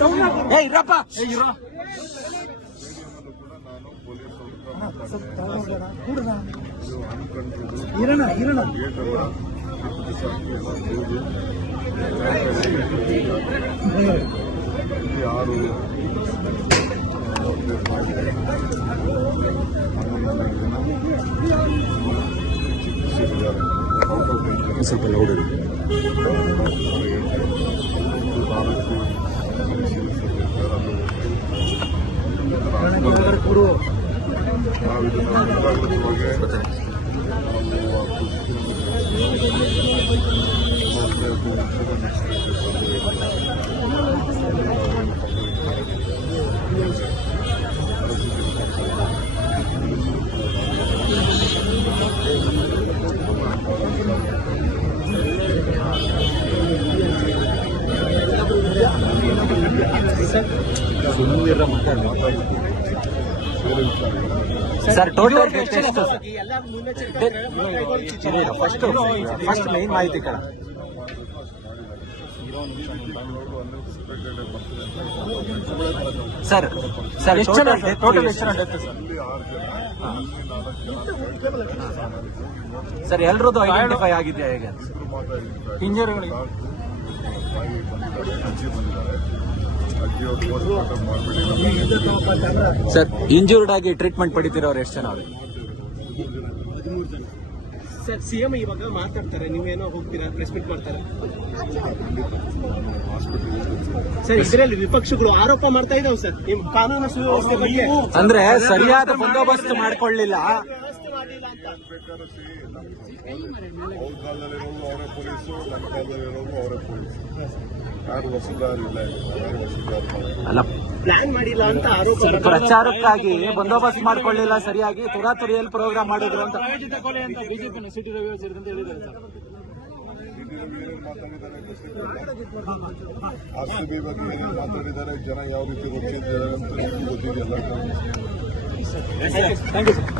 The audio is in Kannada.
ಇರಪ್ಪ ಸ್ವಲ್ಪ ಲೌಡ್ ಇದೆ. ಸರ್ ಟೋಟಲ್ ಫಸ್ಟ್ ಮೈನ್ ಮಾಹಿತಿ ಕಣ ಸರ್ ಸರ್ ಟೋಟಲ್ ಎಷ್ಟು ಸರ್ ಎಲ್ರದ್ದು ಐಡೆಂಟಿಫೈ ಆಗಿದೆಯಾ ಹೇಗೆ ಇಂಜುರಿಗಳಿಗೆ ಸರ್ ಇಂಜೂರ್ಡ್ ಆಗಿ ಟ್ರೀಟ್ಮೆಂಟ್ ಪಡಿತಿರೋರು ಎಷ್ಟು ಜನ ಅವರು ಸರ್ ಸಿಎಂ ಇವಾಗ ಮಾತಾಡ್ತಾರೆ, ನೀವೇನೋ ಹೋಗ್ತೀರಾ ಪ್ರೆಸ್ ಮೀಟ್ ಮಾಡ್ತಾರೆ ಸರ್. ಇದರಲ್ಲಿ ವಿಪಕ್ಷಗಳು ಆರೋಪ ಮಾಡ್ತಾ ಇದಾವೆ ಸರ್ ನಿಮ್ ಕಾನೂನು ಸುವ್ಯವಸ್ಥೆ ಬಗ್ಗೆ. ಅಂದ್ರೆ ಸರಿಯಾದ ಬಂದೋಬಸ್ತ್ ಮಾಡ್ಕೊಳ್ಳಿಲ್ಲ. ಅಲ್ಲ ಪ್ಲಾನ್ ಮಾಡಿಲ್ಲ ಅಂತ ಆರೋಪ. ಪ್ರಚಾರಕ್ಕಾಗಿ ಬಂದೋಬಸ್ತ್ ಮಾಡ್ಕೊಳ್ಳಿಲ್ಲ, ಸರಿಯಾಗಿ ತುರಾತುರಿಯಲ್ಲಿ ಪ್ರೋಗ್ರಾಮ್ ಮಾಡಿದ್ರು ಅಂತ ಬಿಜೆಪಿ ಸಿಟಿ ರವಿ ಸೇರಿದಂತೆ ಹೇಳಿದ್ದಾರೆ ಸರ್. ಆರ್ಸಿಬಿ ಬಗ್ಗೆ ಏನೇನು ಮಾತಾಡಿದ್ದಾರೆ, ಜನ ಯಾವ ರೀತಿ ಗೊತ್ತಿದ್ದಾರೆ ಅಂತ ಗೊತ್ತಿದೆಯಲ್ಲ. Thank you sir.